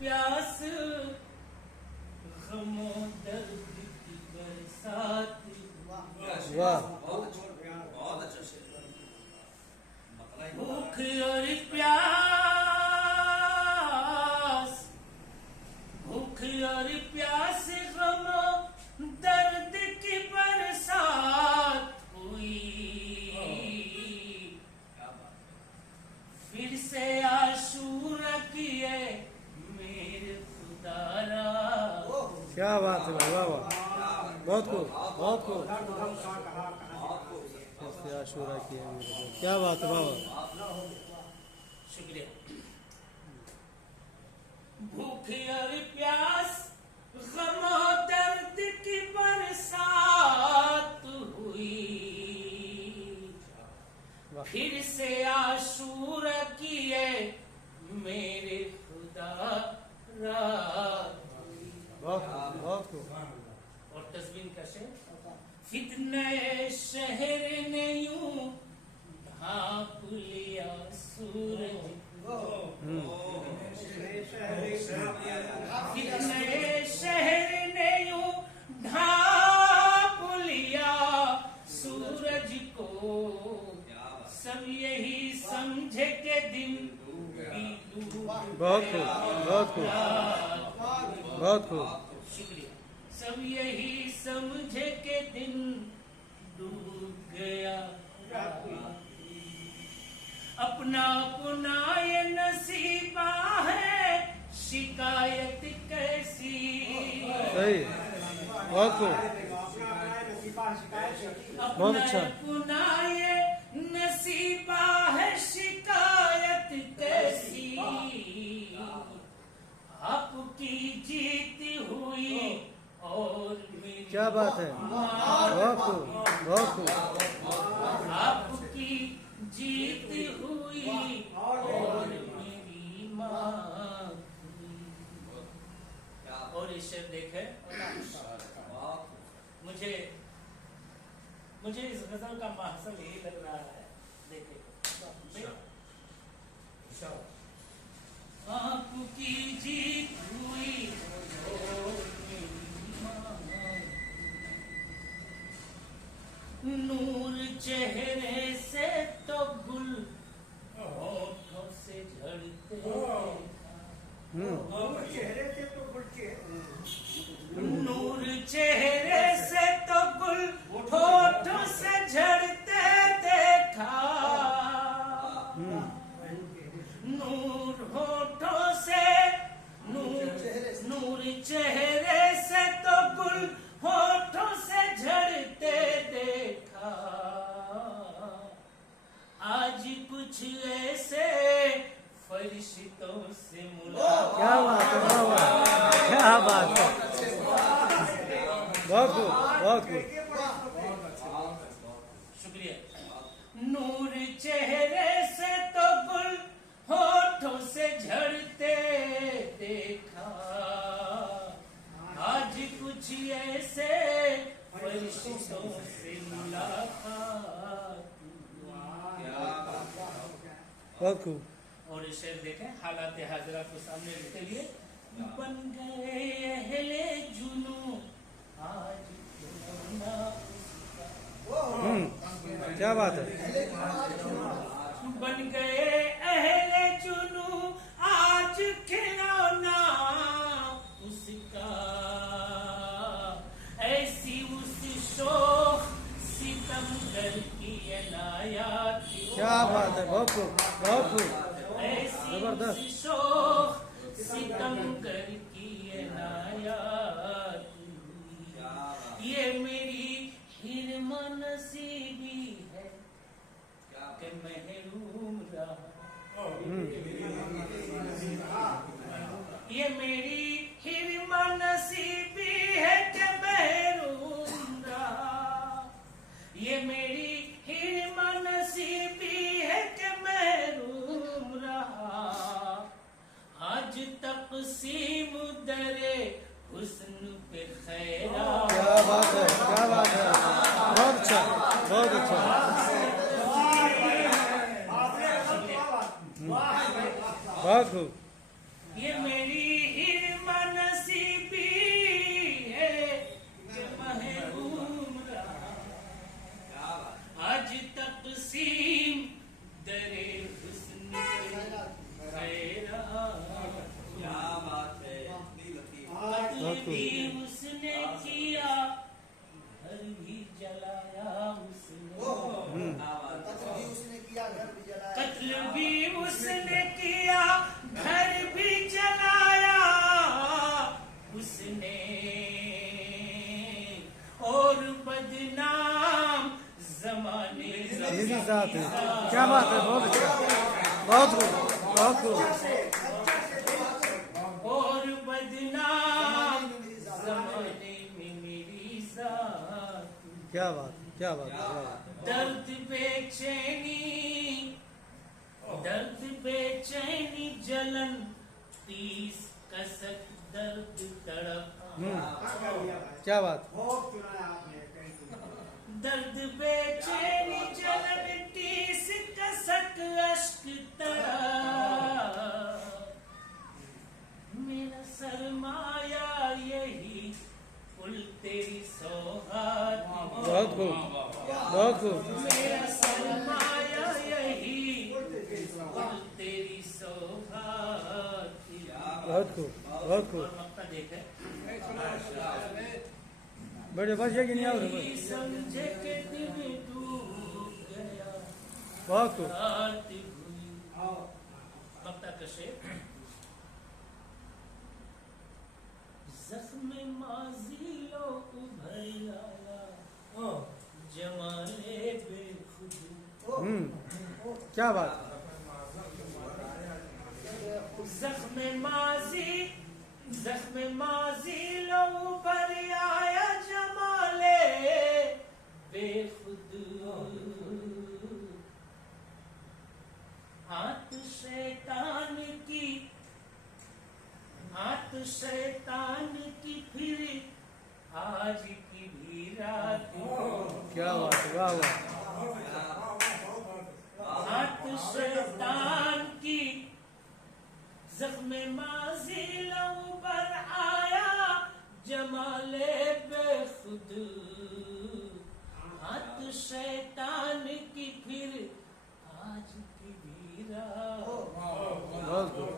प्यास गमो दर्द की बरसात। वाह बहुत अच्छा शेर। भूख और प्यास, भूख और प्यास गमो दर्द की बरसात हुई। फिर से आशूरा किए मेरे खुदारा। क्या बात है भाई, वाह वाह, बहुत खूब, बहुत खूब। ऐसे आशूरा किया मेरे को, क्या बात है, वाह वाह। शुक्रिया। भूख और प्यास गमो दर्द की बरसात हुई। फिर से आशूरा किए मेरे खुदा रात हुई। बहुत खूब, बहुत खूब। और तस्वीर का शेर। फितने शहर ने यूं ढांप लिया सूरज। फितने शहर ने यूं ढांप लिया सूरज को। सब यही समझे के दिन भी डूब बहुत खूब, बहुत खूब, बहुत खूब। शुक्रिया। सब यही समझे के दिन डूब गया। अपना अपना ये नसीबा है, शिकायत कैसी। सही, बहुत खूब, बहुत अच्छा। अपना ये नसीबा है, शिकायत कैसी। आपकी जीत हुई और मेरी क्या बात है, बहुत खूब, बहुत खूब। आपकी जीत हुई और मेरी माँ हुई। और ये शेर देखे, मुझे इस गजल का महसल यही लग रहा है। देखे आपकी जीत हुई और मेरी माँ। नूर चेहरे से तो गुल होठों से झड़ते। नूर चेहरे से तो गुल होठों से झड़ते देखा। नूर होठों से, नूर चेहरे से तो गुल होठों से झड़ते देखा। आज कुछ ऐसे फरिश्तों से मुलाकात। क्या बात है, वाह वाह, क्या बात है, बहुत खूब, बहुत खूब। शुक्रिया। नूर चेहरे से तो गुल होठों से झड़ते देखा। आज कुछ ऐसे फरिश्तों से मुलाकात। बहुत खूब। और ये शेर देखें, हालात हाजरा को सामने रखते हुए। बन गए अहले जुनू आज खिलौना उसका। क्या बात है, बन गए अहले जुनू आज खिलौना उसका। ऐसी उस शोख सितमगर की अनायात। क्या बात है, बहुत खूब, बहुत खूब, ऐसी जबरदस्त। उस शोख सितमगर की अनायात। ये मेरी हिरमा नसीबी है कि महरूम रहा। ये मेरी हिरमा नसीबी है कि महरूम रहा। ये मेरी हिरमा नसीबी है कि महरूम रहा। आज तक़सीम दरे हुस्न पे खैरा। क्या बात है, क्या बात है, बहुत अच्छा, बहुत अच्छा। बहुत खूब। ये मेरी साथ है। क्या बात है, बहुत अच्छा, बहुत खूब, बहुत खूब। और बदनाम जमाने में मेरी जात, क्या बात, क्या बात है, क्या बात। दर्द बेचैनी जलन, तीस कसक दर्द तड़प, क्या बात। दर्द बेचैनी जलन, तीस कसक अश्क तड़प, मेरा सरमाया यही फुल तेरी सौगात, बहुत खूब, बहुत खूब। मेरा सरमाया यही फुल तेरी सौगात, बहुत खूब, बहुत खूब। और मक्ता देखे बड़े बस ये कि नहीं आओ यही समझे के दिन डूब गया, बहुत खूब। रात हुई। मक्ता कशे जख्म माजी लो उभर आया, जमाले बेखुद, क्या बात। जख्म माजी लो उभर आया, जमाले बेखुद, हाथ शैतान की फिर आज की भी रात, क्या बात, वाह वाह। हाथ शैतान की, जख्म माजी लव पर आया, जमाले बेखुद, हाथ शैतान की फिर आज की भी रात, बहुत खूब।